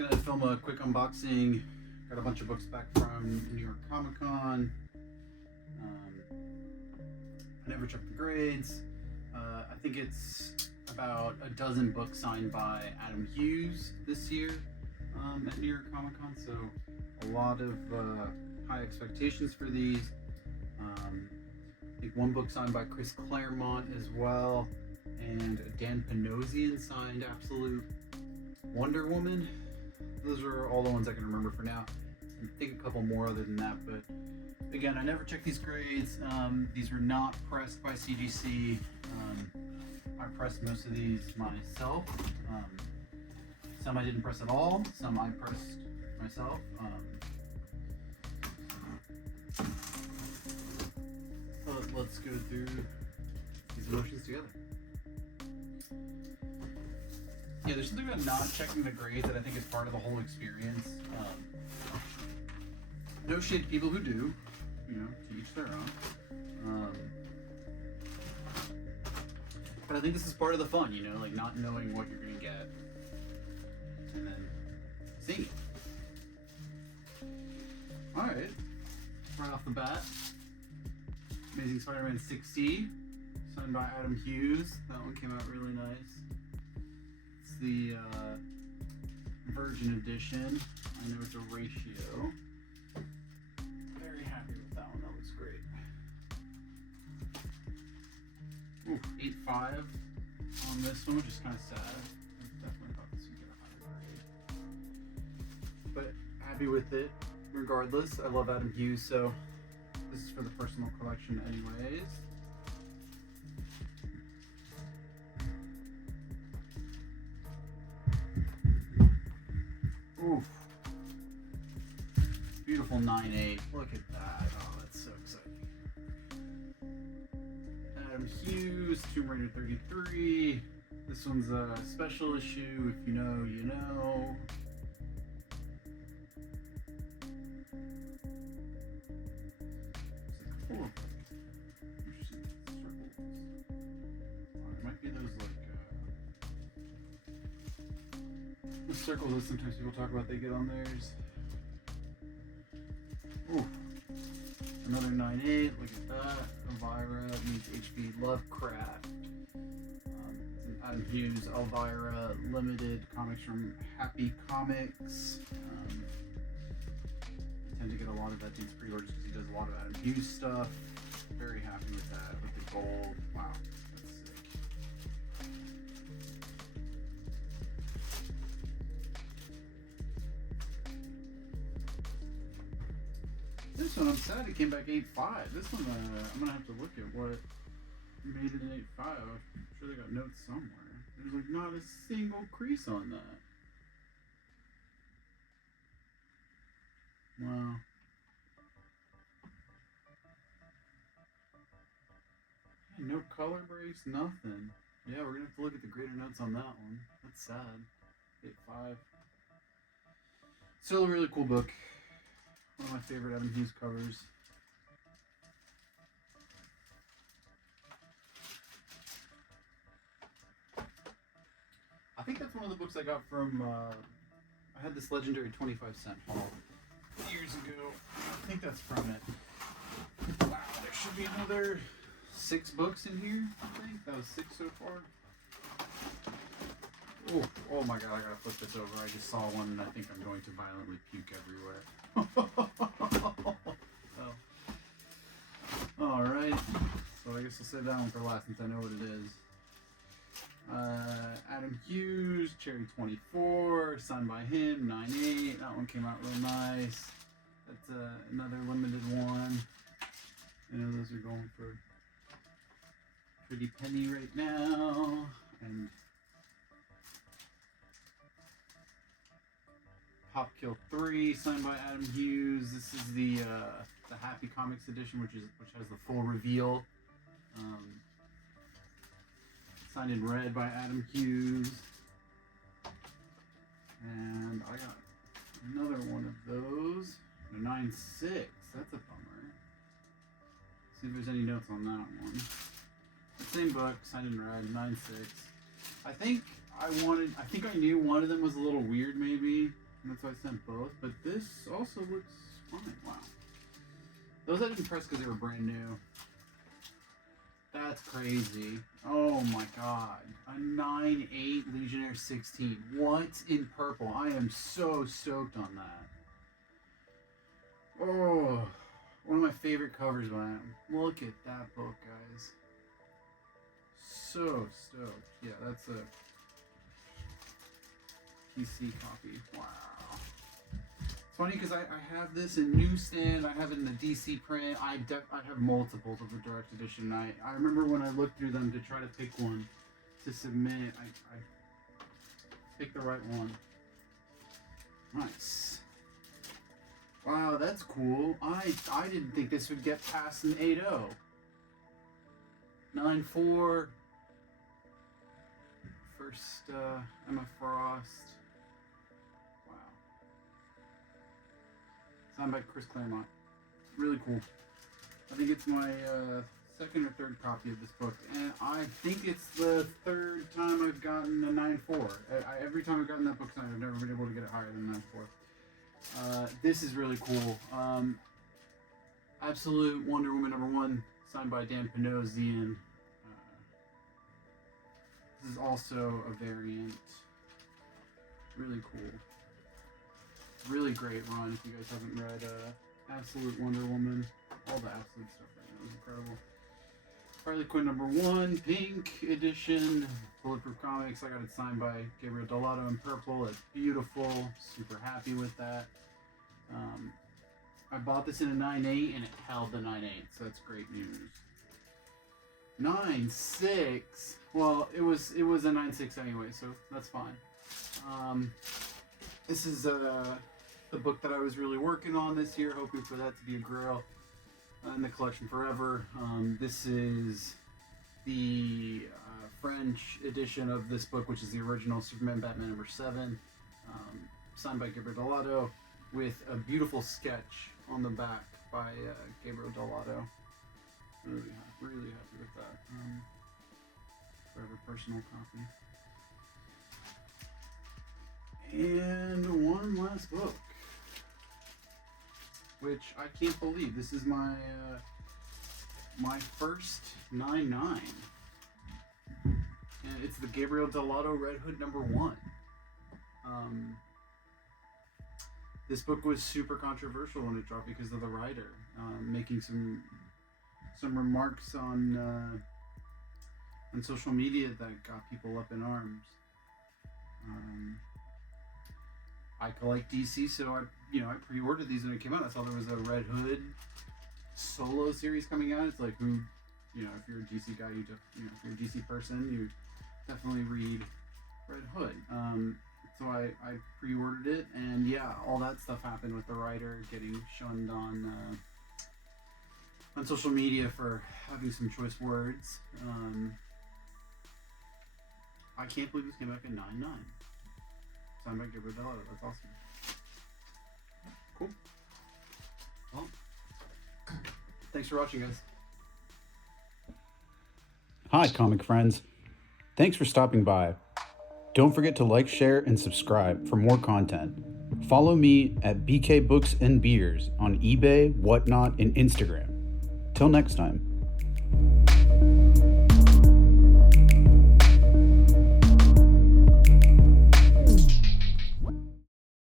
gonna film a quick unboxing. Got a bunch of books back from New York Comic Con. I never checked the grades. I think it's about a dozen books signed by Adam Hughes this year at New York Comic Con. So a lot of high expectations for these. I think one book signed by Chris Claremont as well, and Dan Panosian signed Absolute Wonder Woman. Those are all the ones I can remember for now. I think a couple more other than that, but again, I never checked these grades. These were not pressed by CGC. I pressed most of these myself. Some I didn't press at all. Some I pressed myself. Let's go through these emotions together. Yeah, there's something about not checking the grades that I think is part of the whole experience. No shade to people who do, to each their own. But I think this is part of the fun, like not knowing what you're gonna get and then seeing it. Alright, right off the bat, Amazing Spider-Man 6C, signed by Adam Hughes. That one came out really nice. It's the Virgin Edition. I know it's a ratio. Very happy with that one. That looks great. Ooh, 8.5 on this one, which is kind of sad. I definitely thought this would get a higher grade. But happy with it regardless. I love Adam Hughes, so this is for the personal collection anyways. Oof. Beautiful 9.8. Look at that. Oh, that's so exciting. Adam Hughes, Tomb Raider 33. This one's a special issue. If you know, you know. The circles that sometimes people talk about they get on theirs. Ooh. Another 9.8, look at that. Elvira meets H.P. Lovecraft. It's an Adam Hughes, Elvira limited comics from Happy Comics. I tend to get a lot of that dude's pre-orders because he does a lot of Adam Hughes stuff. Very happy with that, with the gold. Wow. This one, I'm sad it came back 8.5. This one, I'm gonna have to look at what made it an 8.5. I'm sure they got notes somewhere. There's like not a single crease on that. Wow. No color breaks, nothing. Yeah, we're gonna have to look at the greater notes on that one. That's sad. 8.5. Still a really cool book. One of my favorite Adam Hughes covers. I think that's one of the books I got from, I had this legendary 25-cent haul years ago. I think that's from it. Wow, there should be another 6 books in here, I think. That was 6 so far. Oh my god, I gotta flip this over. I just saw one and I think I'm going to violently puke everywhere. Oh. Alright. So I guess I'll save that one for last since I know what it is. Adam Hughes, Cherry 24, signed by him, 9.8. That one came out real nice. That's another limited one. I know those are going for pretty penny right now. And Pop Kill 3, signed by Adam Hughes. This is the Happy Comics edition, which has the full reveal. Signed in red by Adam Hughes. And I got another one of those. A 9.6. That's a bummer. See if there's any notes on that one. The same book, signed in red, 9.6. I think I knew one of them was a little weird maybe. And that's why I sent both. But this also looks fine. Wow. Those I didn't press because they were brand new. That's crazy. Oh my god. A 9/8 Legionnaire 16. What in purple? I am so stoked on that. Oh, one of my favorite covers by him. Look at that book, guys. So stoked. Yeah, that's a PC copy. Wow. It's funny because I have this in newsstand. I have it in the DC print. I have multiples of the direct edition. I remember when I looked through them to try to pick one to submit. I picked the right one. Nice. Wow, that's cool. I didn't think this would get past an 8.0. 9.4. First Emma Frost. Wow. Signed by Chris Claremont. Really cool. I think it's my second or third copy of this book, and I think it's the third time I've gotten a 9.4. Every time I've gotten that book signed, I've never been able to get it higher than 9.4. This is really cool. Absolute Wonder Woman #1, signed by Dan Panosian. This is also a variant. Really cool. Really great run if you guys haven't read Absolute Wonder Woman. All the Absolute stuff right now is incredible. Harley Quinn #1, pink edition. Bulletproof Comics. I got it signed by Gabriel Dell'Otto in purple. It's beautiful. Super happy with that. I bought this in a 9.8 and it held the 9.8, so that's great news. 9.6. Well, it was a 9.6 anyway, so that's fine. This is the book that I was really working on this year, hoping for that to be a grail in the collection forever. This is the French edition of this book, which is the original Superman Batman #7, signed by Gabriel Dell'Otto, with a beautiful sketch on the back by Gabriel Dell'Otto. Really happy with that. Forever personal copy. And one last book, which I can't believe. This is my my first 9.9. And it's the Gabriel Dell'Otto Red Hood #1. This book was super controversial when it dropped because of the writer making some remarks on social media that got people up in arms. I collect DC, so I pre-ordered these when it came out. I saw there was a Red Hood solo series coming out. It's like, if you're a DC guy, if you're a DC person, you definitely read Red Hood. So I pre-ordered it, and yeah, all that stuff happened with the writer getting shunned on social media for having some choice words. I can't believe this came back at 9.9. Signed by Gabriel Dell'Otto. That's awesome. Cool. Well, thanks for watching, guys. Hi, comic friends. Thanks for stopping by. Don't forget to like, share, and subscribe for more content. Follow me at BK Books and Beers on eBay, Whatnot, and Instagram. Till next time.